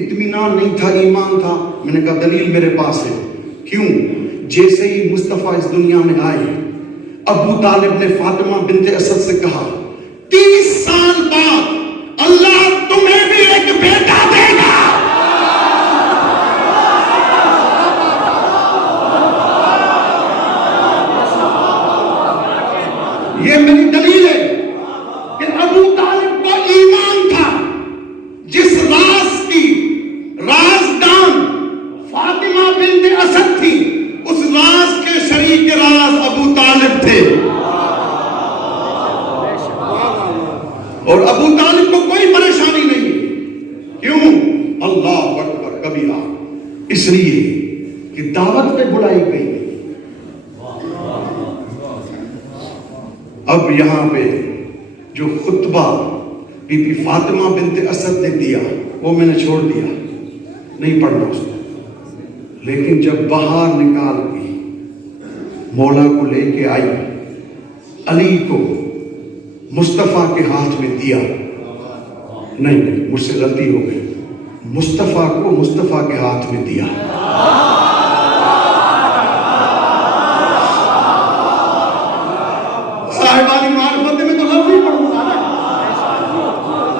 اطمینان نہیں تھا, ایمان تھا. میں نے کہا دلیل میرے پاس ہے. کیوں؟ جیسے ہی مصطفیٰ اس دنیا میں آئے, ابو طالب نے فاطمہ بنت اسد سے کہا 30 سال بعد اللہ تمہیں بھی ایک بیٹا دے گا. یہ میری دلیل ہے کہ ابو طالب کو ایمان تھا. جس راز کی رازدان فاطمہ بنت اسد تھی, اس راز کے شریک راز ابو طالب تھے. اور ابو طالب کو کوئی پریشانی نہیں. کیوں؟ اللہ اکبر کبیرہ, اس لیے کہ دعوت پہ بلائی گئی. اب یہاں پہ جو خطبہ بی بی فاطمہ بنت اسد نے دیا وہ میں نے چھوڑ دیا, نہیں پڑھنا اس کو. لیکن جب باہر نکال گئی, مولا کو لے کے آئی, علی کو مصطفیٰ کے ہاتھ میں دیا. نہیں, مجھ سے غلطی ہو گئی, مصطفیٰ کو مصطفیٰ کے ہاتھ میں دیا. صاحبانی معرفت میں تو لفظ ہی پڑھوں گا.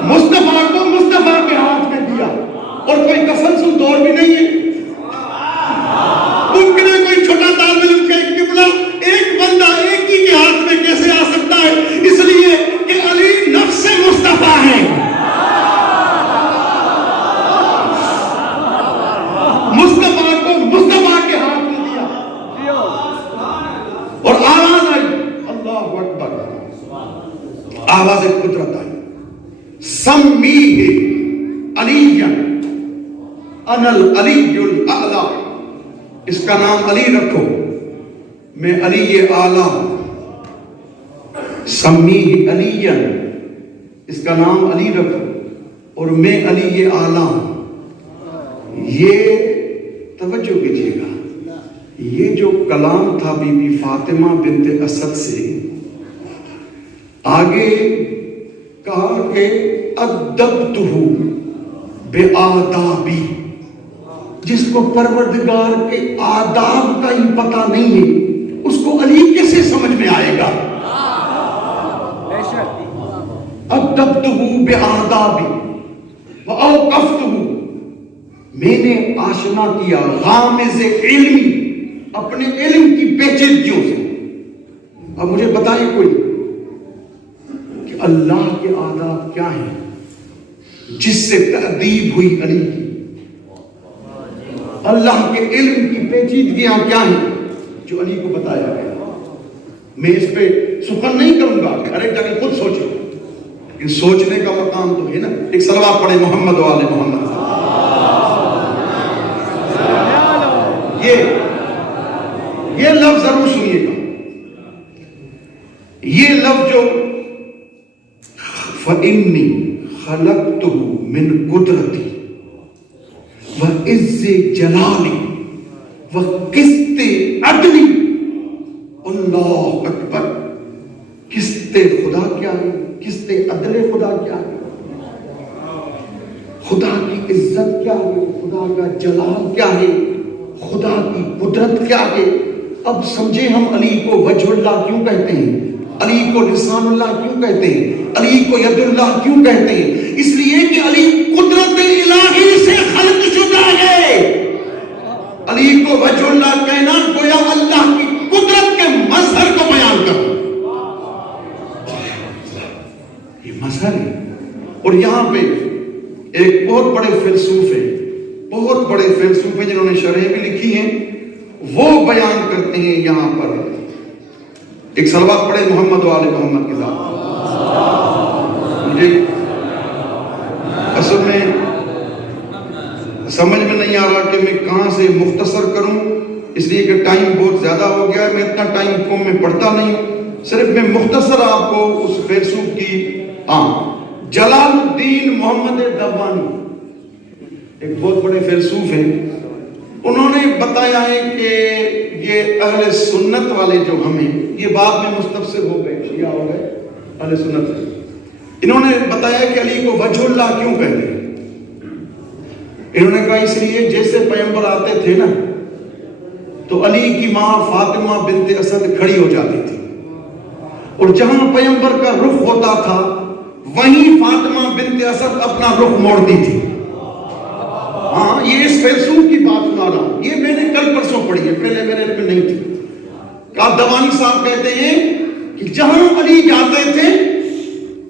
مصطفیٰ کو مصطفیٰ کے ہاتھ میں دیا, اور کوئی تسلسل دور بھی نہیں ہے. ممکن ہے کوئی چھوٹا طالب علم کا ایک قبلہ ایک بندہ ایک ہی کے ہاتھ میں کیسے آ سکتا ہے؟ اس لیے کہ علی نفس مصطفیٰ ہے. مصطفیٰ کو مصطفیٰ کے ہاتھ میں دیا, اور آواز آئی, اللہ اکبر, آواز قدرت آئی. سمیہ علی انا العلی الاعلی, اس کا نام علی رکھو, میں علی اعلیٰ ہوں. سمیہ علی، اس کا نام علی رکھو اور میں علی اعلیٰ ہوں۔ یہ توجہ کیجیے گا، یہ جو کلام تھا بی بی فاطمہ بنت اسد سے، آگے کہا کہ ادبتہ بآدابی، جس کو پروردگار کے آداب کا ہی پتہ نہیں ہے اس کو علی کیسے سمجھ میں آئے گا؟ ادبتہ بآدابی واوقفتہ، میں نے آشنا کیا غامض علمی، اپنے علم کی پیچیدگیوں سے۔ اب مجھے بتائیے کوئی کہ اللہ کے آداب کیا ہیں جس سے تأدیب ہوئی علی کی؟ اللہ کے علم کی پیچیدگیاں کیا ہیں جو علی کو بتایا گیا؟ میں اس پہ سخن نہیں کروں گا، ہر ایک جگہ خود سوچیں، لیکن سوچنے کا مقام تو ہے نا۔ ایک صلوات پڑھے محمد و آل محمد۔ یہ لفظ ضرور سنیے گا، یہ لفظ جو فَإِنِّي خَلَقْتُهُ مِنْ قُدْرَتِي وَعِزِّ جَلَالِي وَقِسْطِ عَدْلِي، اللہ اکبر، قسط خدا کیا ہے، قسط عدل خدا کیا ہے، خدا کی عزت کیا ہے، خدا کا جلال کیا ہے، خدا کی قدرت کیا ہے۔ اب سمجھے ہم علی کو وجہ اللہ کیوں کہتے ہیں، علی کو لسان اللہ کیوں کہتے ہیں، علی کو ید اللہ کیوں کہتے ہیں؟ اس لیے کہ علی قدرت الہی سے خلق شدہ ہے۔ علی کو وجہ اللہ کہنا گویا اللہ کی قدرت کے مظہر کو بیان کرنا، یہ مظہر ہے۔ اور یہاں پہ ایک بہت بڑے فلسوف ہیں، بہت بڑے فلسوف ہیں جنہوں نے شرحیں بھی لکھی ہیں، وہ بیان کرتے ہیں یہاں پر، ایک صلوات پڑھے محمد و آل محمد کے ساتھ۔ مجھے اصل میں سمجھ میں نہیں آ رہا کہ میں کہاں سے مختصر کروں، اس لیے کہ ٹائم بہت زیادہ ہو گیا ہے، میں اتنا ٹائم قوم میں پڑھتا نہیں ہوں، صرف میں مختصر آپ کو اس فیلسوف کی جلال الدین محمد دبانی، ایک بہت بڑے فیلسوف ہیں، انہوں نے بتایا ہے کہ یہ اہل سنت والے جو ہمیں، یہ بعد میں مستفسر ہو گئے، شیعہ ہو گئے، اہل سنت، انہوں نے بتایا کہ علی کو وجہ اللہ کیوں کہتے ہیں؟ انہوں نے کہا اس لیے جیسے پیغمبر آتے تھے نا تو علی کی ماں فاطمہ بنت اسد کھڑی ہو جاتی تھی، اور جہاں پیغمبر کا رخ ہوتا تھا وہیں فاطمہ بنت اسد اپنا رخ موڑتی تھی۔ ہاں، یہ اس فیلسوف کی بات سنا رہا ہوں، یہ میں نے کل پرسوں پڑھی ہے، پہلے میرے علم میں نہیں تھی۔ دوانی صاحب کہتے ہیں کہ جہاں علی جاتے تھے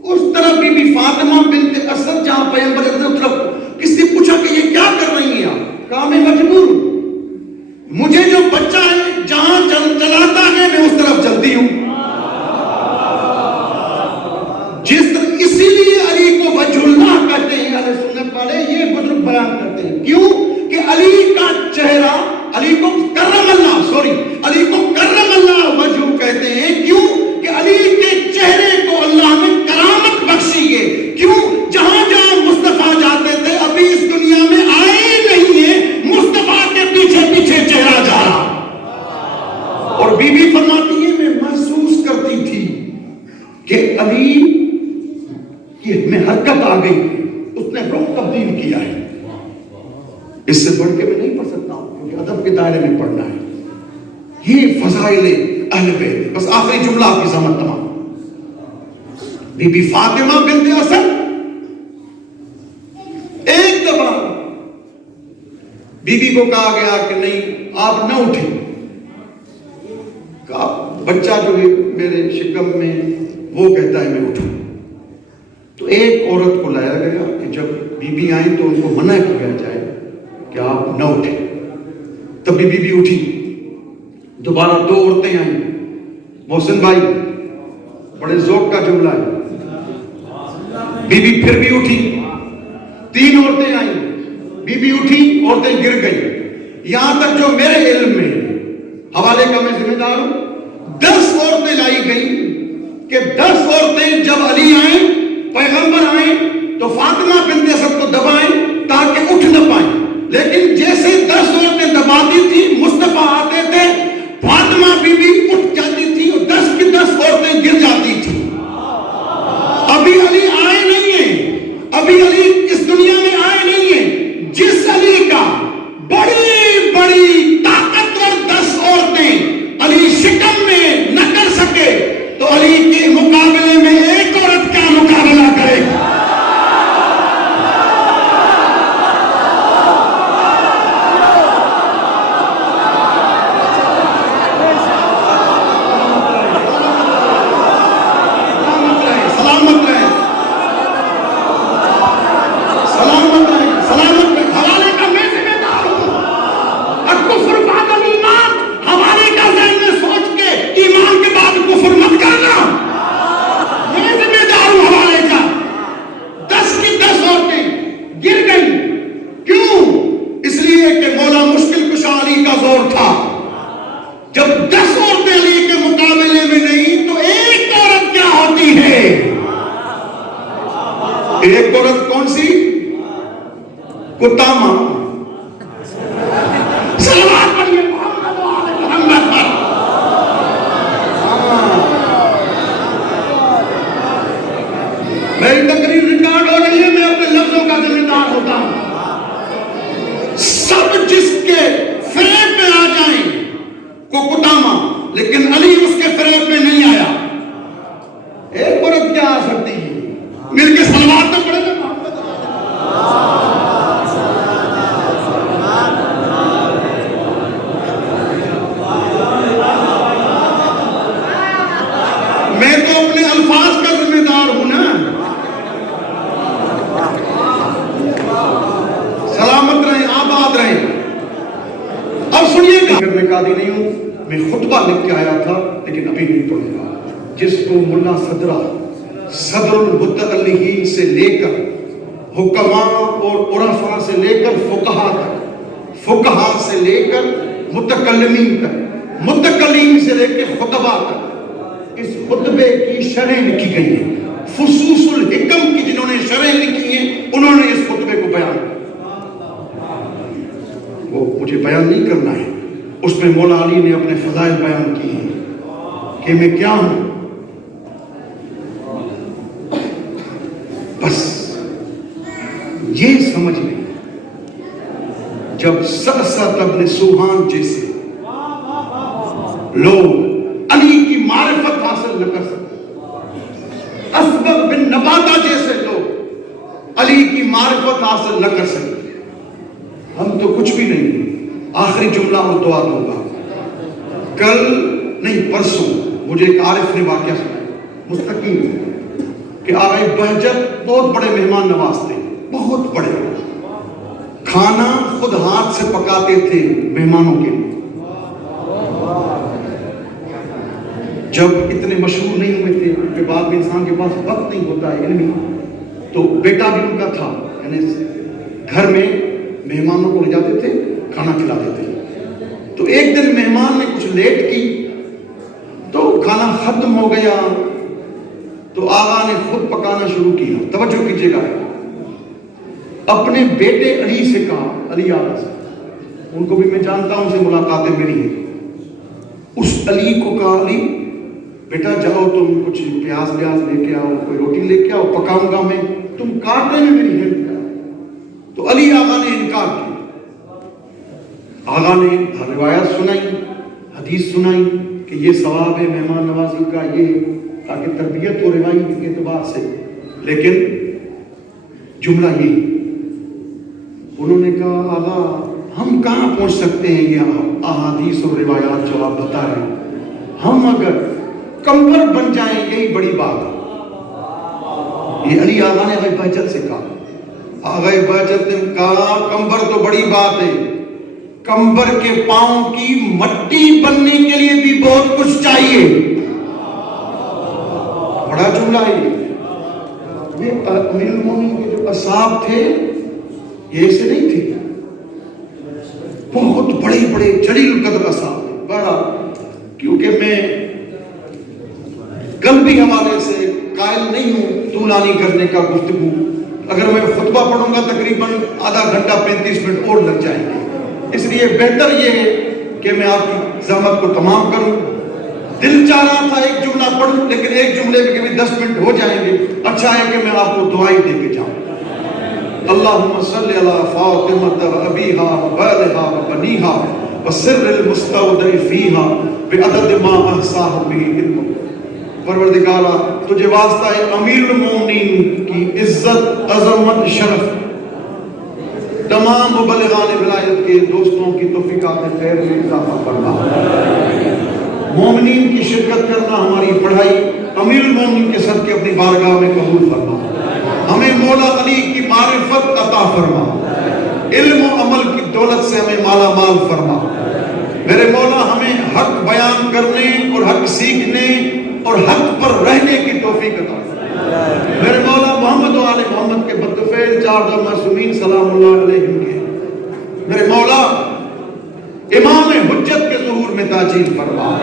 اس طرف بی بی فاطمہ بنت اسد، جہاں پیغمبر اس طرف، کس نے پوچھا کہ یہ کیا کر رہی ہیں آپ؟ کہا میں مجبور ہوں، مجھے جو بچہ ہے جہاں چلاتا ہے میں اس طرف چلتی ہوں۔ جس طرح اسی لیے علی کو وجہ اللہ کہتے ہیں اہل سنت والے، یہ بزرگ بیان کرتے ہیں، کیوں کہ علی کا چہرہ، علی کو کرم اللہ وجہ کہتے ہیں، کیوں کہ علی کے چہرے کو اللہ نے کرامت بخشی ہے۔ کیوں؟ جہاں جہاں مصطفیٰ جاتے تھے، ابھی اس دنیا میں آئے ہی نہیں ہے، مصطفیٰ کے پیچھے پیچھے چہرہ جا رہا۔ اور بی بی فرماتی ہے میں محسوس کرتی تھی کہ علی کی میں حرکت آ گئی، اس نے رخ تبدیل کیا ہے۔ اس سے بڑھ کے میں نہیں پڑھ سکتا ہوں کیونکہ ادب کے دائرے میں پڑھنا ہے۔ یہ فضائل اہل بیت۔ بس آخری جملہ آپ کی سمجھ تمام۔ بی بی فاطمہ بنت اسد ایک دفعہ بی بی کو کہا گیا کہ نہیں آپ نہ اٹھیں، کہا بچہ جو ہے میرے شکم میں وہ کہتا ہے میں اٹھوں۔ تو ایک عورت کو لایا گیا کہ جب بی بی آئیں تو ان کو منع کیا جائے کہ آپ نہ اٹھیں۔ تب بی بی اٹھی، دوبارہ دو عورتیں آئیں، محسن بھائی بڑے ذوق کا جملہ ہے، بی بی پھر بھی اٹھی، تین عورتیں آئیں، بی بی اٹھی، عورتیں گر گئی، یہاں تک جو میرے علم میں حوالے کا میں ذمہ دار ہوں 10 عورتیں لائی گئی، کہ 10 عورتیں جب علی آئیں، پیغمبر آئیں تو فاطمہ بنت اسد کو دبائیں تاکہ اٹھ نہ پائیں، لیکن جیسے 10 عورتیں دباتی تھی مصطفیٰ آتے تھے، فاطمہ بی بی اٹھ جاتی تھی اور 10 کی 10 عورتیں گر جاتی تھی۔ ابھی علی آئے نہیں ہیں، ابھی علی اس دنیا میں آئے نہیں ہیں، جس علی کا بڑی بڑی طاقتور 10 عورتیں علی شکم میں نہ کر سکے تو علی کے مقابلے میں ایک عورت کا مقابلہ کرے گا۔ ایک عورت کون سی؟ قطامہ۔ صلوات پڑھیے محمد و آل محمد پر۔ میری تقریر ریکارڈ ہو رہی ہے، میں اپنے لفظوں کا ذمہ دار ہوتا ہوں۔ سب جس کے فریب میں آ جائیں کو قطامہ، لیکن علی اس کے فریب میں نہیں آیا۔ ایک عورت کیا آ سکتی ہے؟ مل کے صلوات تو پڑھے نا محمد۔ میں تو اپنے الفاظ کا ذمہ دار ہوں نا۔ سلامت رہیں، آباد رہیں۔ اب سنیے گا، میں قاضی نہیں ہوں، میں خطبہ لکھ کے آیا تھا لیکن ابھی نہیں پڑھوں گا، جس کو ملا صدرہ صدر المتعلقین سے لے کر حکماء اور عرفاء سے لے کر فقہاء تک، فقہاء سے لے کر متکلمین تک، متکلمین سے لے کے خطباء تک اس خطبے کی شرح لکھی گئی ہیں۔ فصوص الحکم کی جنہوں نے شرح لکھی ہیں انہوں نے اس خطبے کو بیان کیا۔ وہ مجھے بیان نہیں کرنا ہے، اس میں مولا علی نے اپنے فضائل بیان کی ہیں کہ میں کیا ہوں۔ بس یہ سمجھ لیں، جب سرسد ابن سوہان جیسے لوگ علی کی معرفت حاصل نہ کر سکتے، اسبغ بن نباتہ جیسے لوگ علی کی معرفت حاصل نہ کر سکتے، ہم تو کچھ بھی نہیں ہیں۔ آخری جملہ اور دعا دوں گا۔ کل نہیں پرسوں مجھے ایک عارف نے واقعہ سنایا مستقیم کہ آغا بہجت بہت بڑے مہمان نواز تھے، بہت بڑے، کھانا خود ہاتھ سے پکاتے تھے مہمانوں کے لیے۔ جب اتنے مشہور نہیں ہوئے تھے کہ بعد میں انسان کے پاس وقت نہیں ہوتا ہے علمی، تو بیٹا بھی ان کا تھا، یعنی گھر میں مہمانوں کو لے جاتے تھے، کھانا کھلاتے تھے۔ تو ایک دن مہمان نے کچھ لیٹ کی تو کھانا ختم ہو گیا، تو آقا نے خود پکانا شروع کیا۔ توجہ کیجئے گا، اپنے بیٹے علی سے کہا، علی آقا سے، ان کو بھی میں جانتا ہوں، ان سے ملاقاتیں میری ہیں، اس علی کو کہا، علی بیٹا جاؤ تم کچھ پیاز لے کے آؤ، کوئی روٹی لے کے آؤ، پکاؤں گا میں، تم کاٹنے میں میری ہیلپ کرو۔ تو علی آقا نے انکار کیا۔ آقا نے روایت سنائی، حدیث سنائی کہ یہ ثواب ہے مہمان نوازی کا، یہ تاکہ تربیت و روایت کے اعتبار سے، لیکن جملہ یہی، انہوں نے کہا آقا ہم کہاں پہنچ سکتے ہیں یہ احادیث اور روایات جو آپ بتا رہے ہیں، ہم اگر کمبر بن جائیں یہی بڑی بات ہے۔ یہ علی آقا نے آغا بہجت سے کہا، آغا بہجت نے کہا کمبر تو بڑی بات ہے، کمبر کے پاؤں کی مٹی بننے کے لیے بھی بہت کچھ چاہیے۔ بڑا جملہ ہے یہ۔ امیر المومنین کے جو اصحاب تھے یہ ایسے نہیں تھے، بہت بڑے بڑے جلیل القدر اصحاب تھے۔ بڑا کیونکہ میں قلبی حوالے سے قائل نہیں ہوں طولانی کرنے کا گفتگو. اگر میں خطبہ پڑھوں گا تقریباً آدھا گھنٹہ 35 منٹ اور لگ جائیں گے. اس لیے بہتر یہ ہے کہ میں آپ کی زحمت کو تمام کروں. دل چاہ رہا تھا ایک جملہ پڑھوں لیکن ایک جملے میں کبھی 10 منٹ ہو جائیں گے. اچھا ہے کہ میں آپ کو دعائی دے کے جاؤں. اللہم صلی علی فاطمہ و ابیہا و والہا و بنیہا و سر المستودع فیہا بعدد ما احصاہ بہ علمک. پروردگارہ تجھے واسطہ ہے امیر المومنین کی عزت عظمت شرف تمام مبلغان ولایت کے دوستوں کی توفیقات خیر میں اضافہ فرما. مومنین کی شرکت کرنا ہماری پڑھائی امیر المومنین کے صدقے اپنی بارگاہ میں قبول فرما. ہمیں مولا علی کی معرفت عطا فرما. علم و عمل کی دولت سے ہمیں مالا مال فرما. میرے مولا ہمیں حق بیان کرنے اور حق سیکھنے اور حق پر رہنے کی توفیق عطا فرما. میرے مولا محمد و آل محمد کے بدفعل 4 معصومین سلام اللہ علیہم کے میرے مولا امام حجت کے ظہور میں تاجیل فرما.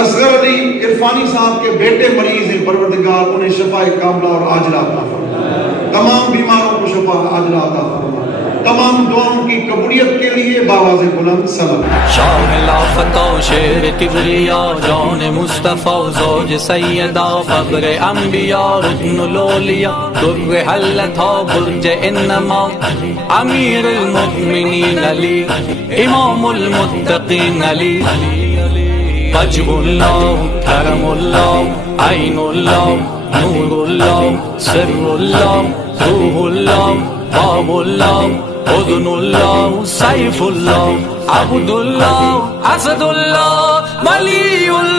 اصغر علی عرفانی صاحب کے بیٹے مریض ہیں پروردگار انہیں شفاء کاملہ اور عاجلہ عطا فرما. تمام بیماروں کو شفاء عاجلہ عطا فرما. تمام دعاؤں کی قبولیت کے لیے باواز بلند سلام. شاہ لافتہ شیر کبریا جان مصطفیٰ زوج سیدہ فخر انبیاء رکن لولیا در حلتہ برج انما امیر المؤمنین علی امام المتقین علی. وجہ اللہ کرم اللہ عین اللہ نور اللہ سر اللہ روح اللہ باب اللہ اذن اللہ سیف اللہ عبد اللہ اسد اللہ ولی اللہ.